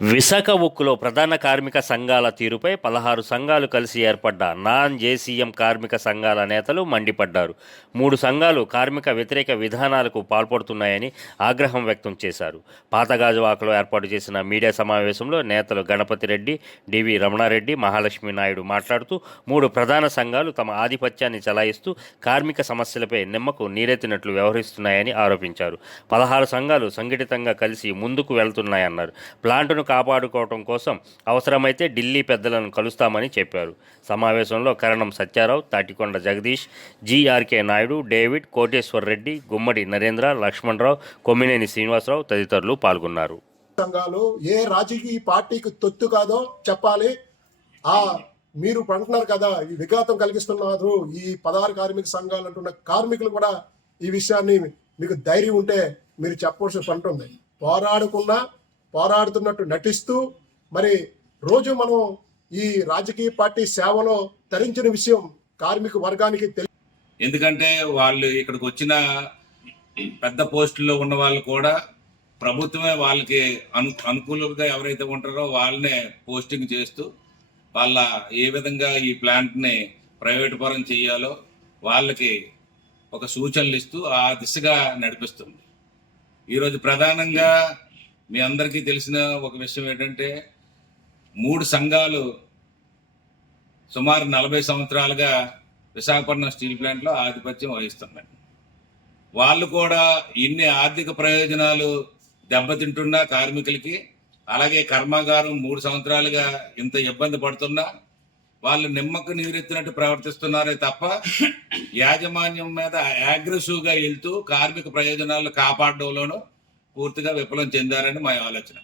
విశాఖ ఉక్కులో ప్రధాన కార్మిక సంఘాల తీరుపై పదహారు సంఘాలు కలిసి ఏర్పడ్డ నాన్ జేసీఎం కార్మిక సంఘాల నేతలు మండిపడ్డారు. మూడు సంఘాలు కార్మిక వ్యతిరేక విధానాలకు పాల్పడుతున్నాయని ఆగ్రహం వ్యక్తం చేశారు. పాతగాజువాకలో ఏర్పాటు చేసిన మీడియా సమావేశంలో నేతలు గణపతి రెడ్డి డివి రమణారెడ్డి మహాలక్ష్మి నాయుడు మాట్లాడుతూ మూడు ప్రధాన సంఘాలు తమ ఆధిపత్యాన్ని చలాయిస్తూ కార్మిక సమస్యలపై నిమ్మకు నీరెత్తినట్లు వ్యవహరిస్తున్నాయని ఆరోపించారు. పదహారు సంఘాలు సంఘటితంగా కలిసి ముందుకు వెళ్తున్నాయన్నారు. ప్లాంటును కాపాడుకోవటం కోసం అవసరమైతే ఢిల్లీ పెద్దలను కలుస్తామని చెప్పారు. సమావేశంలో కరణం సత్యారావు తాటికొండ జగదీష్ జీఆర్కే నాయుడు డేవిడ్ కోటేశ్వర్ రెడ్డి గుమ్మడి నరేంద్ర లక్ష్మణరావు కొమ్మినేని శ్రీనివాసరావు తదితరులు పాల్గొన్నారు. సంఘాలు ఏ రాజకీయ పార్టీకి తొత్తు కాదో చెప్పాలి. ఆ మీరు అంటున్నారు కదా ఈ విఘాతం కలిగిస్తున్నారు ఈ పదహారు కార్మిక సంఘాలు అంటున్న కార్మికులు కూడా ఈ విషయాన్ని మీకు ధైర్యం ఉంటే మీరు చెప్పవలసిన పంట ఉంది పోరాడకుండా పోరాడుతున్నట్టు నటిస్తూ మరి రోజు మనం ఈ రాజకీయ పార్టీ సేవలో తరించిన విషయం కార్మిక వర్గానికి తెలి ఎందుకంటే వాళ్ళు ఇక్కడికి వచ్చిన పెద్ద పోస్టుల్లో ఉన్న వాళ్ళు కూడా ప్రభుత్వమే వాళ్ళకి అను అనుకూలంగా ఎవరైతే ఉంటారో వాళ్ళనే పోస్టింగ్ చేస్తూ వాళ్ళ ఏ విధంగా ఈ ప్లాంట్ని ప్రైవేట్ పరం చేయాలో వాళ్ళకి ఒక సూచనలు ఇస్తూ ఆ దిశగా నడిపిస్తుంది. ఈరోజు ప్రధానంగా మీ అందరికీ తెలిసిన ఒక విషయం ఏంటంటే మూడు సంఘాలు సుమారు నలభై సంవత్సరాలుగా విశాఖపట్నం స్టీల్ ప్లాంట్లో ఆధిపత్యం వహిస్తున్నాయి. వాళ్ళు కూడా ఇన్ని ఆర్థిక ప్రయోజనాలు దెబ్బతింటున్న కార్మికులకి అలాగే కర్మాగారం మూడు సంవత్సరాలుగా ఇంత ఇబ్బంది పడుతున్నా వాళ్ళు నిమ్మకు నీరెత్తినట్టు ప్రవర్తిస్తున్నారే తప్ప యాజమాన్యం మీద అగ్రెసివ్గా వెళ్తూ కార్మిక ప్రయోజనాలు కాపాడడంలోనూ పూర్తిగా విఫలం చెందారని మా ఆలోచన.